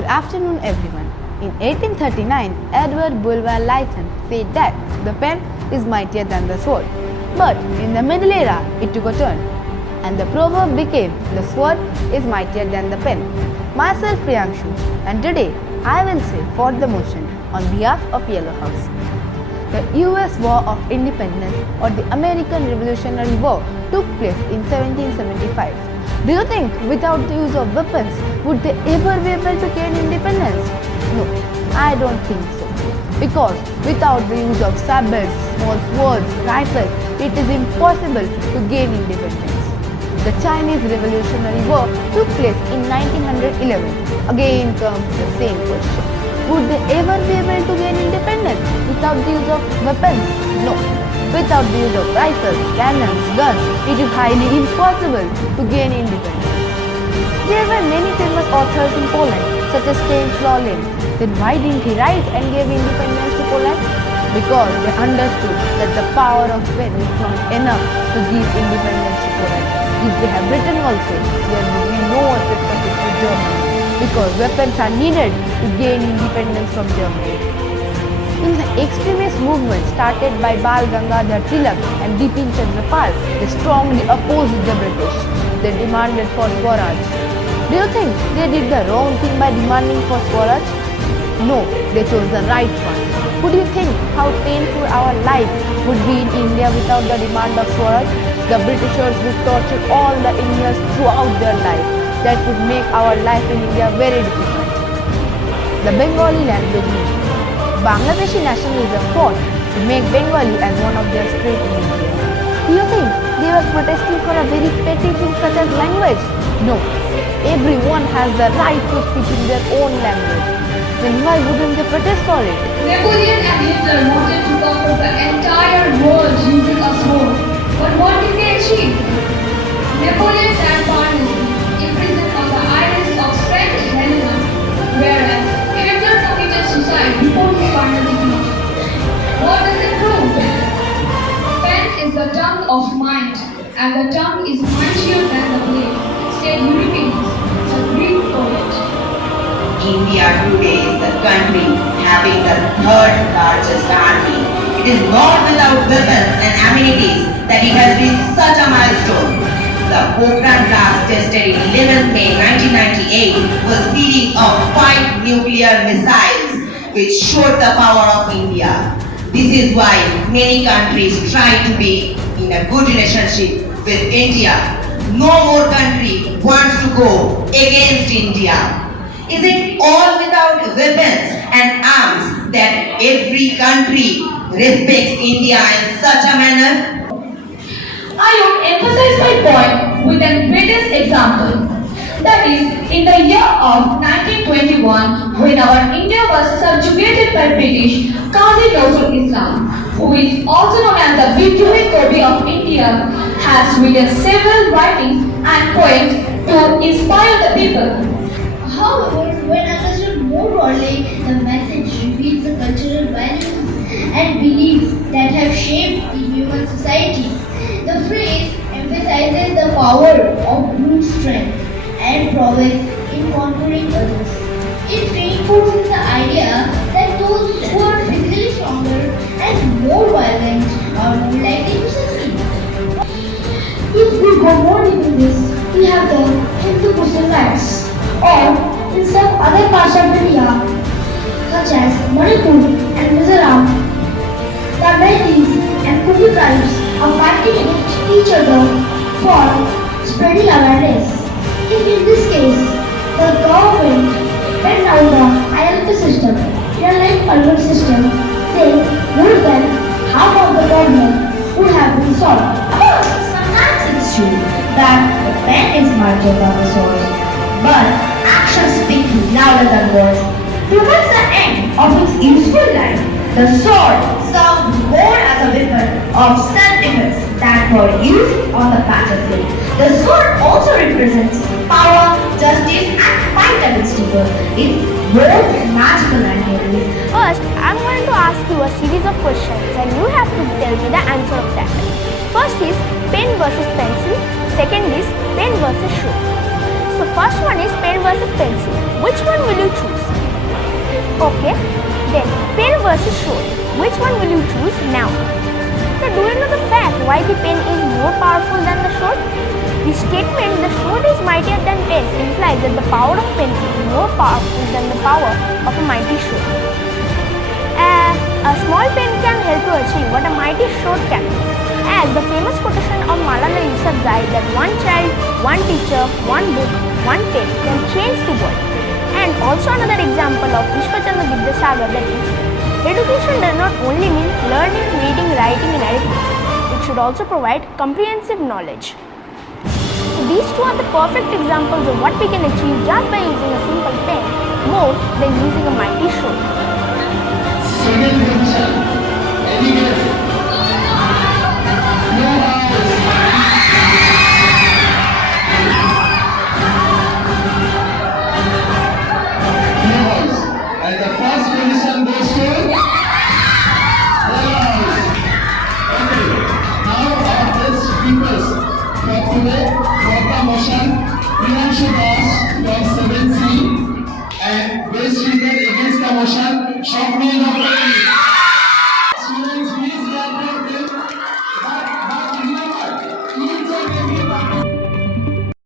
Good afternoon, everyone. In 1839, Edward Bulwer Lytton said that the pen is mightier than the sword. But in the Middle Era, it took a turn, and the proverb became the sword is mightier than the pen. Myself Priyanshu, and today I will say for the motion on behalf of Yellow House. The US War of Independence or the American Revolutionary War took place in 1775. Do you think without the use of weapons would they ever be able to gain independence? No, I don't think so. Because without the use of sabers, small swords, rifles, it is impossible to gain independence. The Chinese Revolutionary War took place in 1911. Again comes the same question. Would they ever be able to gain independence without the use of weapons? No. Without the use of rifles, cannons, guns, it is highly impossible to gain independence. There were many famous authors in Poland, such as Stanislaw Lem. Then why didn't he write and give independence to Poland? Because they understood that the power of pen is not enough to give independence to Poland. If they have written also, there would be no effect of it to Germany, because weapons are needed to gain independence from Germany. In the extremist movement started by Bal Gangadhar Tilak and Bipin Chandra Pal, they strongly opposed the British. They demanded for Swaraj. Do you think they did the wrong thing by demanding for Swaraj? No, they chose the right one. Would you think how painful our life would be in India without the demand of Swaraj? The Britishers would torture all the Indians throughout their life. That would make our life in India very difficult. The Bengali language movement. Bangladeshi nationalism fought to make Bengali as one of their state in India. Do you think they were protesting for a very petty thing such as language? No. Everyone has the right to speak in their own language. Then why wouldn't they protest for it? Napoleon and Hitler wanted to conquer the entire world using a sword. But what did they achieve? Napoleon and Paris imprisoned on the islands of St. Helena, whereas Hitler committed suicide before his final defeat. What does it prove? Pen is the tongue of mind, and the tongue is mightier than the blade, said Euripides, the Greek poet. India today is the country having the third largest army. It is not without weapons and amenities that it has been such a milestone. The Pokhran blast tested in 11th May 1998 was a series of 5 nuclear missiles which showed the power of India. This is why many countries try to be in a good relationship with India. No more country wants to go against India. Is it all without weapons and arms that every country respects India in such a manner? I would emphasize my point with the greatest example. That is, in the year of 1921, when our India was subjugated by British, Qazi Nazrul Islam, who is also known as the Vidrahi Kavi of India, has written several writings and poems to inspire the people. However, when understood more broadly, the message reveals the cultural values and beliefs that have shaped the human society. The phrase emphasizes the power of brute strength and prowess in conquering others. It reinforces the idea that those who are physically stronger and more violent are more likely to succeed. If we go more into this, we have the Hindu Muslim rights, or in some other parts of India, such as Manipur and Mizoram, the Meiteis and Kuki tribes are fighting against each other for spreading awareness. If in this case, the government went down the ILP system, airline permit system, then more than half of the problem would have been solved. Of course, sometimes it's true that the pen is mightier than the sword, but actions speak louder than words. Towards the end of its useful life, the sword served more as a weapon of self-defense than for use on the battlefield. The sword also represents power, justice, and fight against evil in both magical and real. First, I'm going to ask you a series of questions and you have to tell me the answer of that. First is pen versus pencil. Second is pen versus shoe. So first one is pen versus pencil. Which one will you choose? Okay. Then pen versus sword. Which one will you choose now? So do you know the fact why the pen is more powerful than the sword? The statement the sword is mightier than pen implies that the power of pen is more powerful than the power of a mighty sword. A small pen can help you achieve what a mighty sword can. As the famous quotation of Malala Yousafzai that one child, one teacher, one book, one pen can change the world. And also another example of Vishwachandra Vidyasagar, that is, education does not only mean learning, reading, writing and arithmetic. It should also provide comprehensive knowledge. So these two are the perfect examples of what we can achieve just by using a simple pen more than using a mighty sword. Second position. Any guess? No house. No house. And the first position goes to house. Okay. Now our best speakers for today, for the motion, Priyanshu Das from 7C, and best speaker against the motion, Shopney